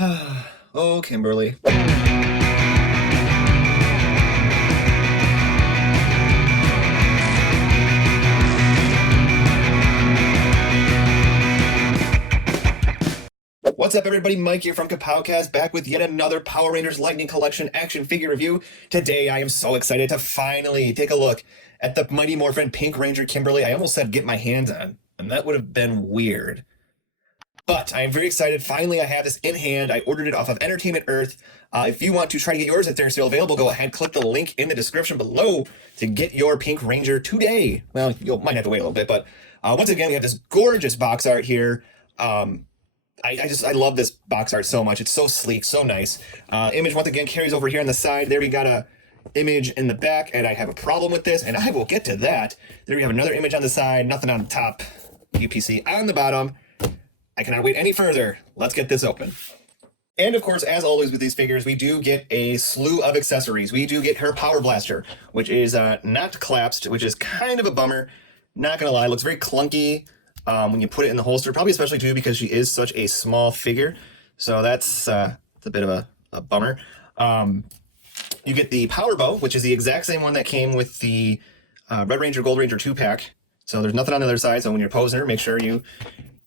Oh, Kimberly. What's up, everybody? Mike here from Kapowcast, back with yet another Power Rangers Lightning Collection action figure review. Today, I am so excited to finally take a look at the Mighty Morphin Pink Ranger Kimberly. I almost said get my hands on, and that would have been weird. But I am very excited. Finally, I have this in hand. I ordered it off of Entertainment Earth. If you want to try to get yours, if they're still available, go ahead, click the link in the description below to get your Pink Ranger today. Well, you might have to wait a little bit, but once again, we have this gorgeous box art here. I love this box art so much. It's so sleek, so nice. Image once again carries over here on the side. There we got a image in the back, and I have a problem with this, and I will get to that. There we have another image on the side, nothing on the top, UPC on the bottom. I cannot wait any further. Let's get this open. And of course, as always with these figures, we do get a slew of accessories. We do get her Power Blaster, which is not collapsed, which is kind of a bummer. Not gonna lie, looks very clunky when you put it in the holster, probably especially too because she is such a small figure. So that's a bit of a bummer. You get the Power Bow, which is the exact same one that came with the Red Ranger, Gold Ranger 2-pack. So there's nothing on the other side, so when you're posing her, make sure you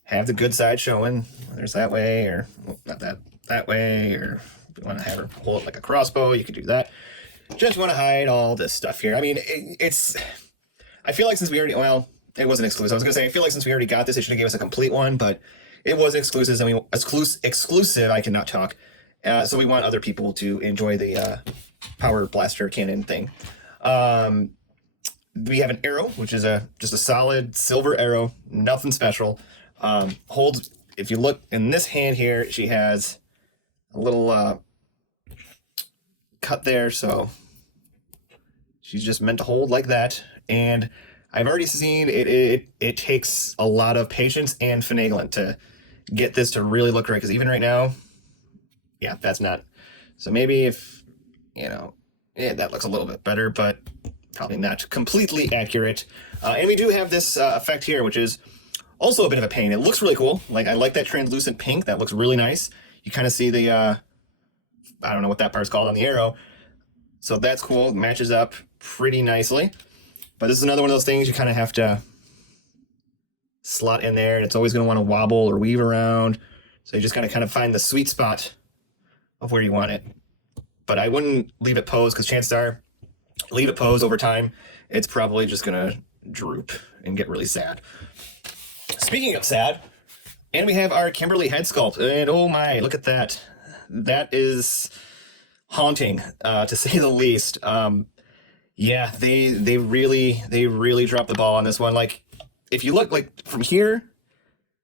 have the good side showing. There's that way, or well, not that way, or if you want to have her hold it like a crossbow, you could do that. Just want to hide all this stuff here. I mean, I feel like since we already, well, it wasn't exclusive. I was going to say, I feel like since we already got this, it should have gave us a complete one, but it was exclusive. I mean, exclusive, I cannot talk. So we want other people to enjoy the Power Blaster cannon thing. We have an arrow, which is just a solid silver arrow, nothing special. Holds, if you look in this hand here, she has a little cut there, so she's just meant to hold like that. And I've already seen it takes a lot of patience and finagling to get this to really look right, because even right now, yeah, that's not. So maybe if, yeah, that looks a little bit better, but probably not completely accurate. And we do have this effect here, which is also a bit of a pain. It looks really cool. Like, I like that translucent pink. That looks really nice. You kind of see the, I don't know what that part's called on the arrow. So that's cool. It matches up pretty nicely. But this is another one of those things you kind of have to slot in there, and it's always going to want to wobble or weave around. So you just kind of find the sweet spot of where you want it. But I wouldn't leave it posed, because chances are, leave it posed over time, it's probably just going to droop and get really sad. Speaking of sad, and we have our Kimberly head sculpt, and oh my, look at that. That is haunting, to say the least. Yeah, they really dropped the ball on this one. Like, if you look like from here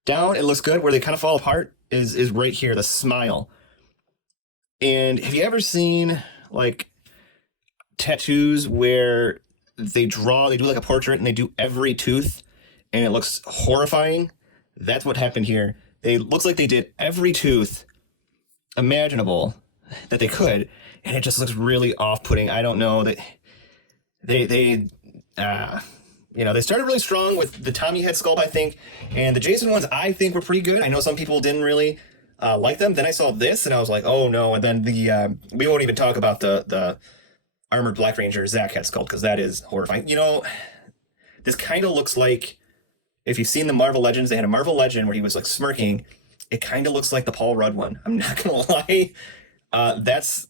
down, it looks good. Where they kind of fall apart is right here, the smile. And have you ever seen like tattoos where they do like a portrait and they do every tooth and it looks horrifying? That's what happened here. Looks like they did every tooth imaginable that they could, and it just looks really off-putting. I don't know that they started really strong with the Tommy head sculpt, I think, and the Jason ones I think were pretty good. I know some people didn't really like them. Then I saw this and I was like, oh no. And then we won't even talk about the Armored Black Ranger Zach head sculpt, because that is horrifying. This kind of looks like, if you've seen the Marvel Legends, they had a Marvel Legend where he was like smirking. It kind of looks like the Paul Rudd one. I'm not gonna lie. That's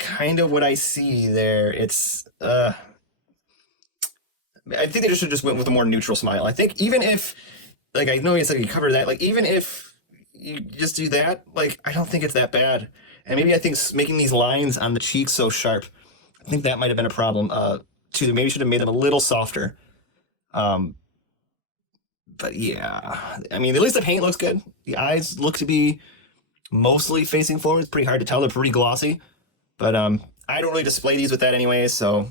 kind of what I see there. It's I think they should just went with a more neutral smile. I think even if, like, I know you said you cover that, like, even if you just do that, like, I don't think it's that bad. And maybe I think making these lines on the cheeks so sharp, I think that might have been a problem too. Maybe should have made them a little softer. But yeah, I mean, at least the paint looks good. The eyes look to be mostly facing forward. It's pretty hard to tell. They're pretty glossy. But I don't really display these with that anyways, so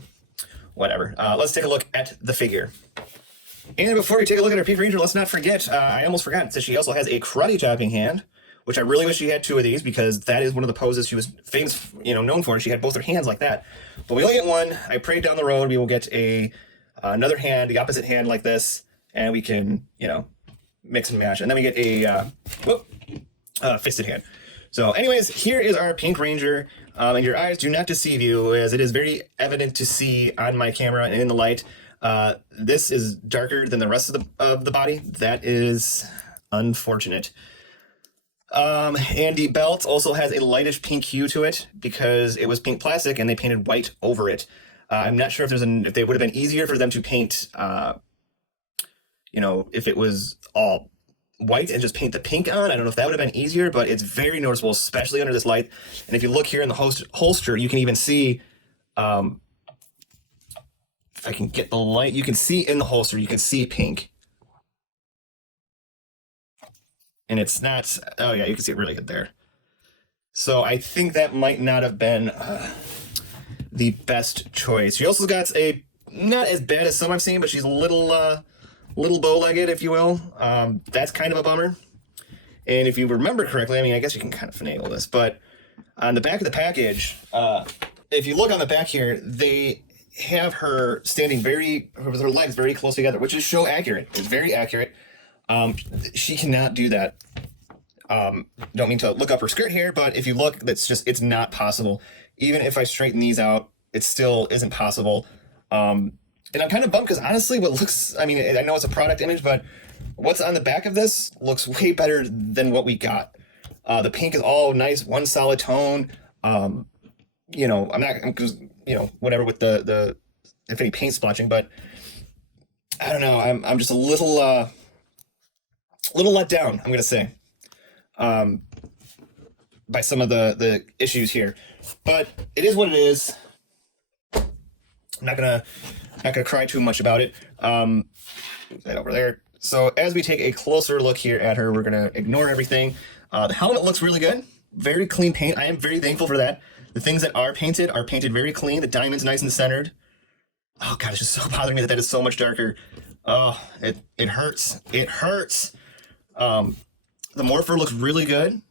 whatever. Let's take a look at the figure. And before we take a look at our Pink Ranger, let's not forget, I almost forgot, that she also has a karate chopping hand, which I really wish she had two of these, because that is one of the poses she was famous, known for. She had both her hands like that. But we only get one. I prayed down the road we will get another hand, the opposite hand like this, and we can, mix and match. And then we get a fisted hand. So anyways, here is our Pink Ranger, and your eyes do not deceive you, as it is very evident to see on my camera and in the light. This is darker than the rest of the body. That is unfortunate. And the belt also has a lightish pink hue to it because it was pink plastic and they painted white over it. I'm not sure if if they would have been easier for them to paint, if it was all white and just paint the pink on. I don't know if that would have been easier, but it's very noticeable, especially under this light. And if you look here in the holster, you can even see, if I can get the light, you can see in the holster, you can see pink. And it's not, oh yeah, you can see it really good there. So I think that might not have been the best choice. She also got not as bad as some I've seen, but she's a little bow-legged, if you will. That's kind of a bummer. And if you remember correctly, I mean, I guess you can kind of finagle this, but on the back of the package, if you look on the back here, they have her standing with her legs very close together, which is show accurate. It's very accurate. She cannot do that. Don't mean to look up her skirt here, but if you look, it's not possible. Even if I straighten these out, it still isn't possible. And I'm kind of bummed because honestly, I know it's a product image, but what's on the back of this looks way better than what we got. The pink is all nice, one solid tone. I'm not, because, whatever with the if any paint splotching, but I don't know. I'm just a little let down, I'm going to say, by some of the issues here, but it is what it is. I'm not gonna cry too much about it. That over there. So as we take a closer look here at her, we're gonna ignore everything. The helmet looks really good. Very clean paint. I am very thankful for that. The things that are painted very clean. The diamond's nice and centered. Oh god, it's just so bothering me that is so much darker. Oh, it hurts. It hurts. The morpher looks really good.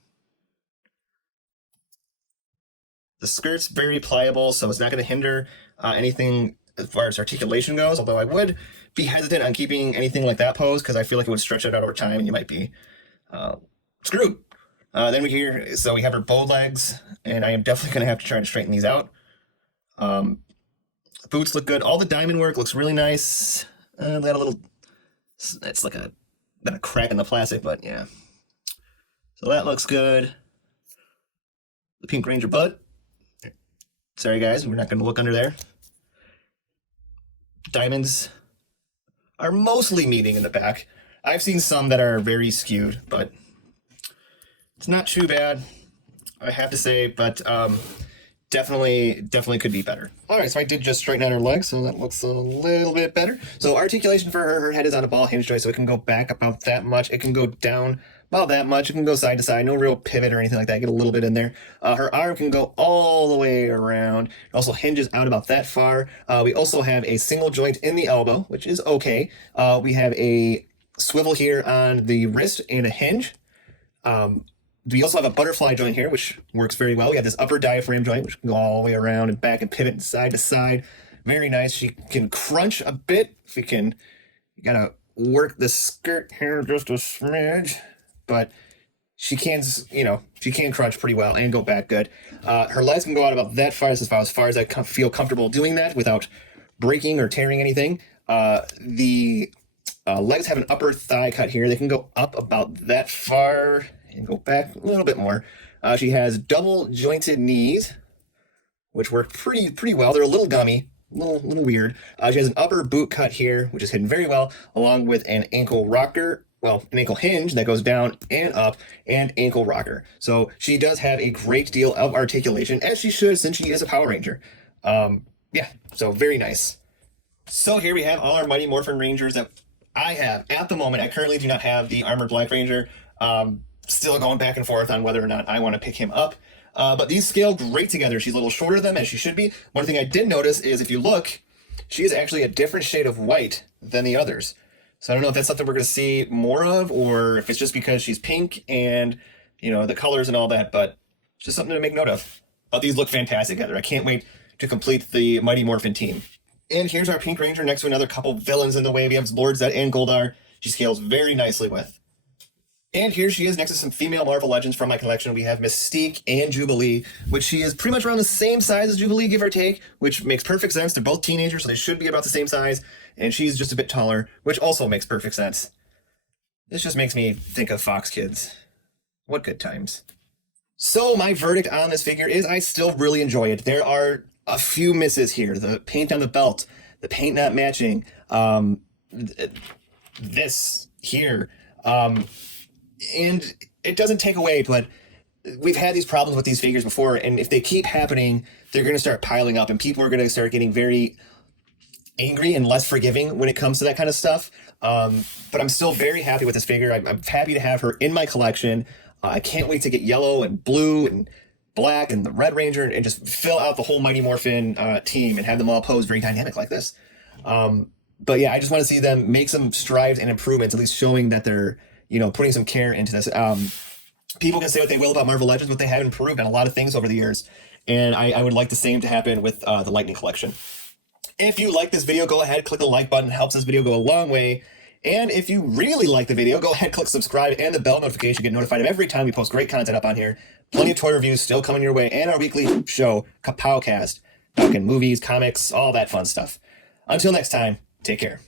The skirt's very pliable, so it's not going to hinder anything as far as articulation goes, although I would be hesitant on keeping anything like that pose because I feel like it would stretch it out over time and you might be screwed. Then we have her bow legs, and I am definitely going to have to try to straighten these out. Boots look good. All the diamond work looks really nice. They got a little, it's like a crack in the plastic, but yeah. So that looks good. The Pink Ranger butt. Sorry guys, we're not going to look under there. Diamonds are mostly meeting in the back. I've seen some that are very skewed, but it's not too bad, I have to say, but definitely could be better. All right, so I did just straighten out her legs, so that looks a little bit better. So articulation for her head is on a ball hinge joint, so it can go back about that much. It can go down about that much. It can go side to side, no real pivot or anything like that. Get a little bit in there. Her arm can go all the way around. It also hinges out about that far. We also have a single joint in the elbow, which is okay. We have a swivel here on the wrist and a hinge. We also have a butterfly joint here, which works very well. We have this upper diaphragm joint, which can go all the way around and back and pivot side to side. Very nice. She can crunch a bit. You gotta work the skirt here just a smidge, but she can crunch pretty well and go back good. Her legs can go out about that far, as far as I feel comfortable doing that without breaking or tearing anything. The legs have an upper thigh cut here. They can go up about that far and go back a little bit more. She has double jointed knees, which work pretty well. They're a little gummy, a little weird. She has an upper boot cut here, which is hidden very well, along with an ankle rocker. Well, an ankle hinge that goes down and up, and ankle rocker. So she does have a great deal of articulation, as she should, since she is a Power Ranger. Yeah, so very nice. So here we have all our Mighty Morphin Rangers that I have at the moment. I currently do not have the Armored Black Ranger. Still going back and forth on whether or not I want to pick him up. But these scale great together. She's a little shorter than them, as she should be. One thing I did notice is if you look, she is actually a different shade of white than the others. So I don't know if that's something we're going to see more of, or if it's just because she's pink and, the colors and all that, but it's just something to make note of. But these look fantastic together. I can't wait to complete the Mighty Morphin team. And here's our Pink Ranger next to another couple villains in the way. We have Lord Zed and Goldar. She scales very nicely with. And here she is next to some female Marvel Legends from my collection. We have Mystique and Jubilee, which she is pretty much around the same size as Jubilee, give or take, which makes perfect sense. They're both teenagers, so they should be about the same size. And she's just a bit taller, which also makes perfect sense. This just makes me think of Fox Kids. What good times. So my verdict on this figure is I still really enjoy it. There are a few misses here. The paint on the belt, the paint not matching, this here. And it doesn't take away, but we've had these problems with these figures before, and if they keep happening, they're going to start piling up, and people are going to start getting very angry and less forgiving when it comes to that kind of stuff. But I'm still very happy with this figure. I'm happy to have her in my collection. I can't wait to get yellow and blue and black and the Red Ranger and just fill out the whole Mighty Morphin team and have them all pose very dynamic like this. But yeah, I just want to see them make some strides and improvements, at least showing that they're, putting some care into this. People can say what they will about Marvel Legends, but they have improved on a lot of things over the years. And I would like the same to happen with the Lightning Collection. If you like this video, go ahead, click the like button. It helps this video go a long way. And if you really like the video, go ahead, click subscribe and the bell notification. Get notified of every time we post great content up on here. Plenty of toy reviews still coming your way. And our weekly show, Kapowcast, talking movies, comics, all that fun stuff. Until next time, take care.